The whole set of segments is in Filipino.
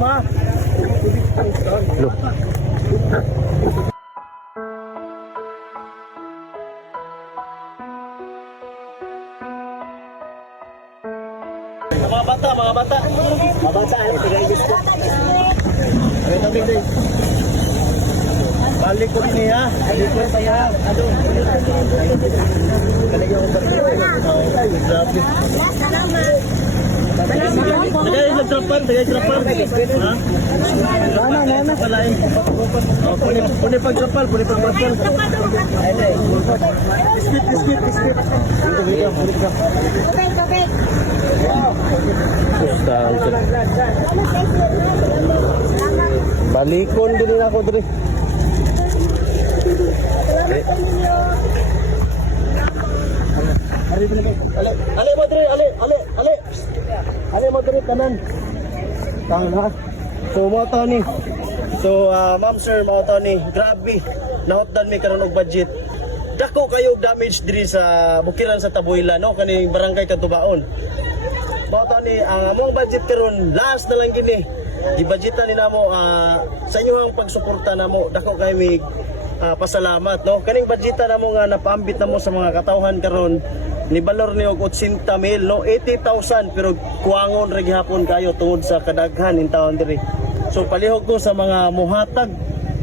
ma'am ha. Look. Mga bata, mga bata. Mga bata, tigay gusto. Ay, tabi din. Balik ko din ha. Balik ko pa ya. Kalagyan ko ba? Grabe. Tagay nagtrapan. Ha? Nana. Palay. Oh, puni pagtrapal. Biskit. Balikon din ako diri. Ale mo diri, ale mo diri kanan. Tama. So mo to ni. So ma'am sir, mo to ni. Grabe. Nahotdan mi karon og budget. Dako kayo damage diri sa bukiran sa Taboylan no kani barangay Katubaon. Mo to ni ang among budget karon last na lang gini. Gibudgetan ni namo sa inyo ang pagsuporta namo. Dako kay mi pasalamat no kaning budgetan namo nga napaambit namo sa mga katawhan karon ni balor ni og 80,000 no 80,000 pero kuwangon ra gihapon kayo tungod sa kadaghan in taon diri. So palihog ko sa mga muhatag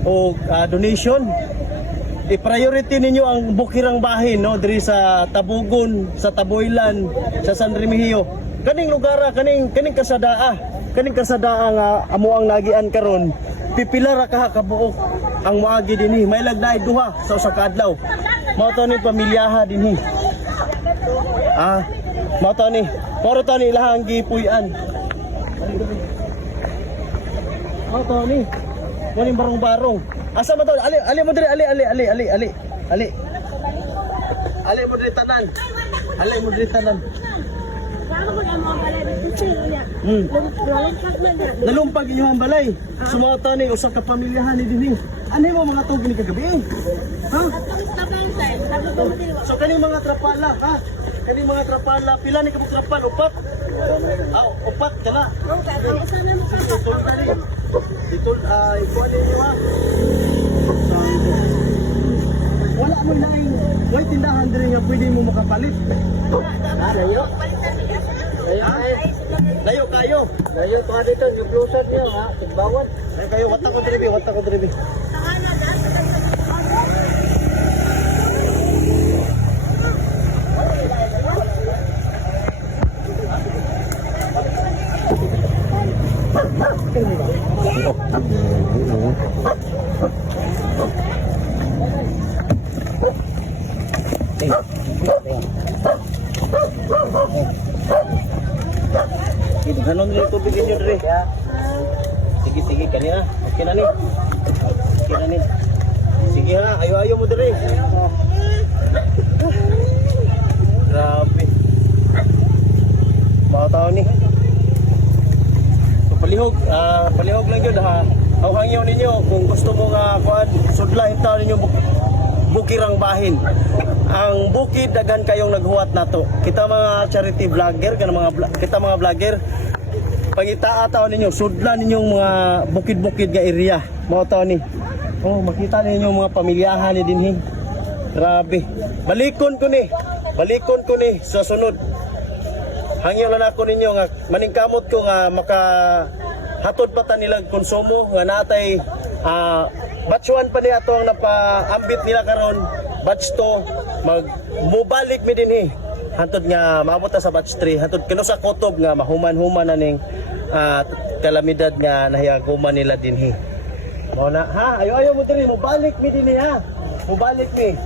og donation. I-priority ninyo ang bukirang bahin no diri sa Tabugon, sa Taboylan, sa San Remigio. Kaning lugar kaning kasadaa nga amo ang nagian karon. Pipila ra kabuok ang maagi dinhi. May lagday duha sa usa ka adlaw. Mao to ni pamilyaha dinhi. Mao to ni. Poro to ni ilahang gipuy-an. Mao to ni. Waling barong-barong. Asa mo to? Ali mo diri, ali. Ali mo diri tanan. Nalumpag inyo ang balay. Sumata ni usa ka pamilyahan ni dinhi. Ano mo mga tug ni kagabi? Ha? So kani mga trapala, ha? Kani mga trapala, pila ni kabuk trapal upat? Upat kana. Dito ikuan ninyo ha. Wala mo lain. Way tindahan diri nga pwede mo makapalit. Layo kayo. Layo pa dito, yung blusan niyo ha, tigbawan. Layo kayo, wata ko dribi. Ganon rin tubig inyo dre. Sige kanina. Okay na ni. Sige ha, ayo mo dre. Grabe. Mga tao ni. Palihog lang yun ha. Hangyaw ninyo kung gusto mo nga sudlahin tao ninyo bukirang bahin. Ang bukid daghan kayong naghuwat nato. Kita mga charity vlogger, kita mga vlogger, pangitaa taon ninyo, sudlan ninyong mga bukid-bukid nga area. Mao taon ni. Oh, makita ninyo mga pamilyahan ni dinhi. Grabe. Balikon ko ni sa sunod. Hangyo lang ako ninyo nga maningkamot ko nga makahatod pa ta nilang konsumo nga natay batch 1 pa ni ato ang napaambit nila karon. Batch 2 mubalik mi dinhi. Hantod nga maabot sa batch 3, hantod kano sa kutob nga mahuman-human na ning kalamidad nga nahiyaguman nila dinhi. Mao na ha, ayo mo diri, mubalik mi dinhi ha. Mubalik mi.